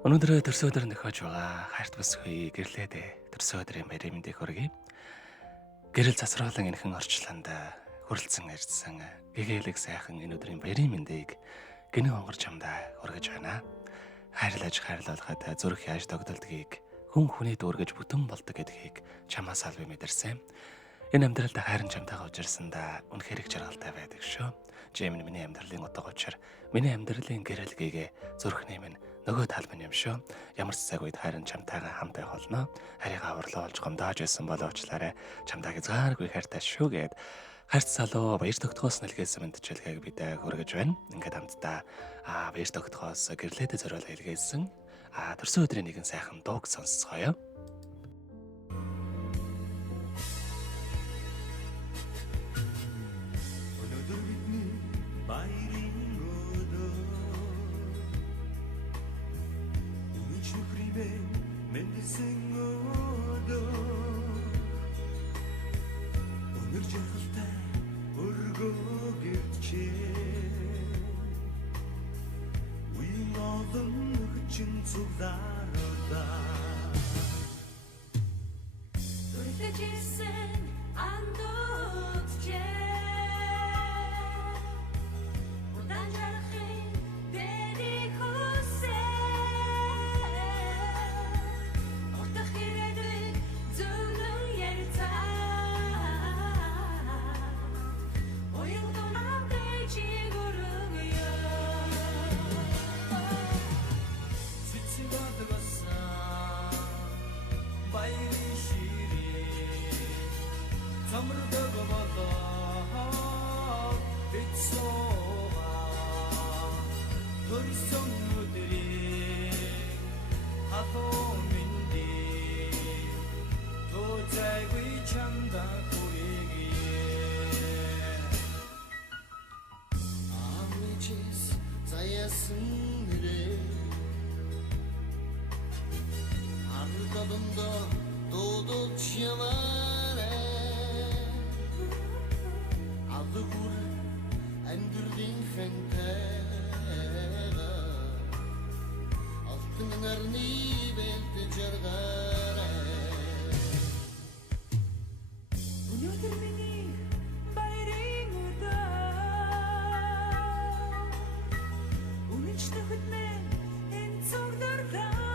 Өнөөдөр төрсөн өдөр нөхөж байгаа хайрт бүсгүй гэрлээдээ төрсөн өдрийн баярын мэндийг хүргэе. Гэрэл засруулан энхэн орчлонд хүрэлцэн ирсэн гэгээлэг сайхан энэ өдрийн баярын мэндийг гинэ онгорч хамдаа хүргэж байна. Хайрлаж хайрлуулахад зүрх яаж тогтолдгийг хүн хүнийд өргөж бүтэн болдог гэдгийг чамаас аль би мэдэрсэн. Энэ амьдралд хайрын чамтайгаа уулзсандаа үнэхээр их жаргалтай байдаг шүү. Жимэн миний амьдралын утга учир, миний амьдралын гэрэлгийг зүрхний минь нөгөө тал минь юм шүү. Ямар ч цаг үед хайрын чамтайгаа хамт байх болно. Харийнхаа урлуулж гомдоож байсан болоочлаарэ чамтайг згааргүй хайртай шүү гэд хайрт салуу баяр тогтхоос нэлгээсэн мэдчилгээг бид хүргэж байна. Ингээд хамтдаа баяр тогтхоос гэрлээдэ зориулаа илгээсэн. Төрсөн өдрийн нэгэн сайхан дууг сонсцгоё. Уничтожить мен, эн цогдорда.